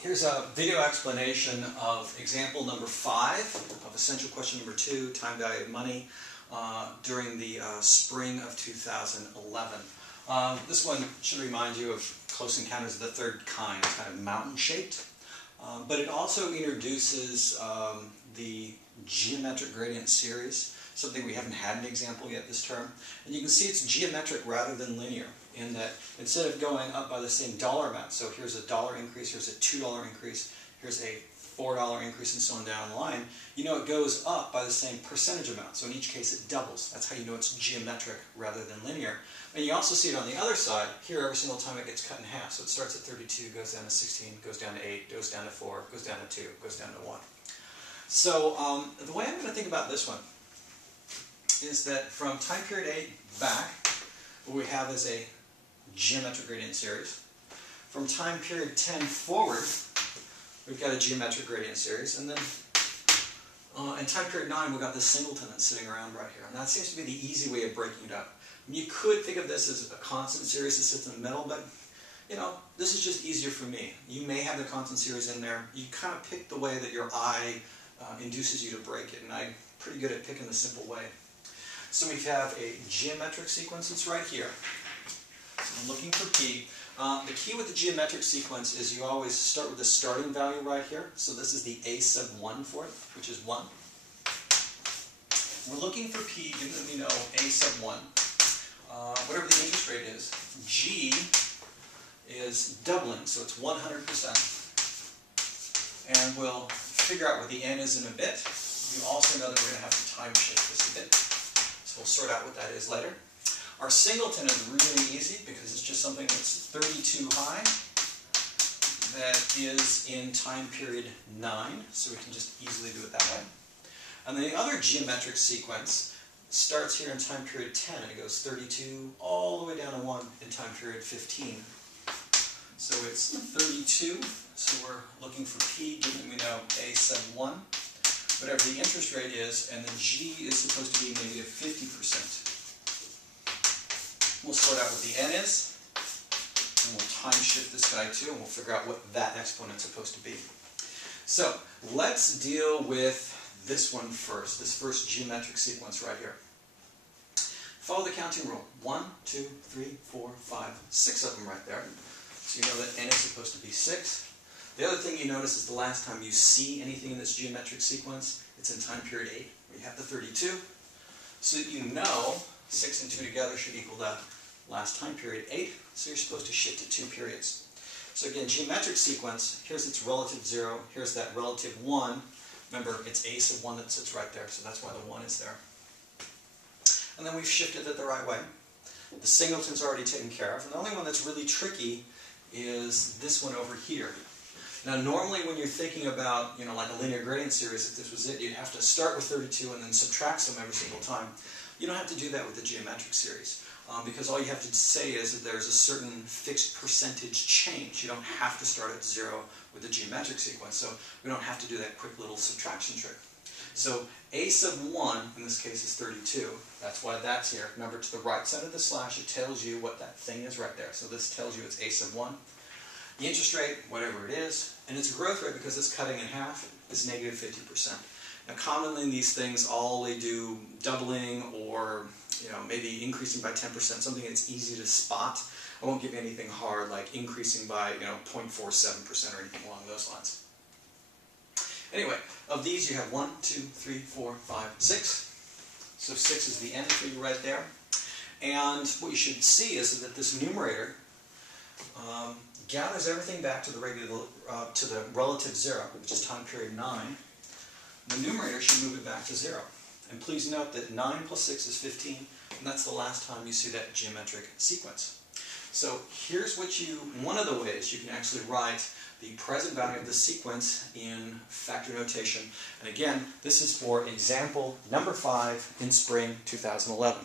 Here's a video explanation of example number 5 of essential question number 2, time value of money, during the spring of 2011. This one should remind you of Close Encounters of the Third Kind. It's kind of mountain-shaped, but it also introduces the geometric gradient series, something we haven't had an example yet this term. And you can see it's geometric rather than linear, in that instead of going up by the same dollar amount, so here's a $1 increase, here's a $2 increase, here's a $4 increase, and so on down the line, you know it goes up by the same percentage amount. So in each case it doubles. That's how you know it's geometric rather than linear. And you also see it on the other side. Here, every single time it gets cut in half. So it starts at 32, goes down to 16, goes down to 8, goes down to 4, goes down to 2, goes down to 1. So the way I'm going to think about this one is that from time period 8 back, what we have is a geometric gradient series. From time period 10 forward, we've got a geometric gradient series. And then in time period 9, we've got this singleton that's sitting around right here. And that seems to be the easy way of breaking it up. You could think of this as a constant series that sits in the middle, but you know, this is just easier for me. You may have the constant series in there. You kind of pick the way that your eye induces you to break it, and I'm pretty good at picking the simple way. So we have a geometric sequence that's right here. So I'm looking for P. The key with the geometric sequence is you always start with the starting value right here. So this is the A sub 1 for it, which is 1. We're looking for P, given that we know A sub 1. Whatever the interest rate is, G is doubling, so it's 100%. And we'll figure out what the N is in a bit. You also know that we're going to have to time shift this a bit. So we'll sort out what that is later. Our singleton is really easy because it's just something that's 32 high that is in time period 9, so we can just easily do it that way. And then the other geometric sequence starts here in time period 10, and it goes 32 all the way down to 1 in time period 15. So it's 32, so we're looking for P, given we know A sub 1, whatever the interest rate is, and then G is supposed to be negative 50%. We'll sort out what the N is, and we'll time shift this guy too, and we'll figure out what that exponent's supposed to be. So let's deal with this one first, this first geometric sequence right here. Follow the counting rule. 1, 2, 3, 4, 5, 6 of them right there. So you know that N is supposed to be 6. The other thing you notice is the last time you see anything in this geometric sequence, it's in time period 8, where you have the 32. So that you know 6 and 2 together should equal that last time period 8, so you're supposed to shift it 2 periods. So again, geometric sequence, here's its relative 0, here's that relative 1. Remember, it's A sub 1 that sits right there, so that's why the 1 is there. And then we've shifted it the right way. The singleton's already taken care of, and the only one that's really tricky is this one over here. Now normally when you're thinking about, you know, like a linear gradient series, if this was it, you'd have to start with 32 and then subtract some every single time. You don't have to do that with the geometric series, because all you have to say is that there's a certain fixed percentage change. You don't have to start at 0 with the geometric sequence, so we don't have to do that quick little subtraction trick. So A sub 1, in this case, is 32. That's why that's here. Remember, to the right side of the slash, it tells you what that thing is right there. So this tells you it's A sub 1. The interest rate, whatever it is, and its growth rate, because it's cutting in half, is negative 50%. Now commonly in these things, all they do doubling or maybe increasing by 10%, something that's easy to spot. I won't give you anything hard like increasing by 0.47% or anything along those lines. Anyway, of these you have 1, 2, 3, 4, 5, 6. So 6 is the N for you right there. And what you should see is that this numerator gathers everything back to the relative 0, which is time period 9. The numerator should move it back to 0. And please note that 9 plus 6 is 15, and that's the last time you see that geometric sequence. So here's one of the ways you can actually write the present value of the sequence in factor notation. And again, this is for example number 5 in spring 2011.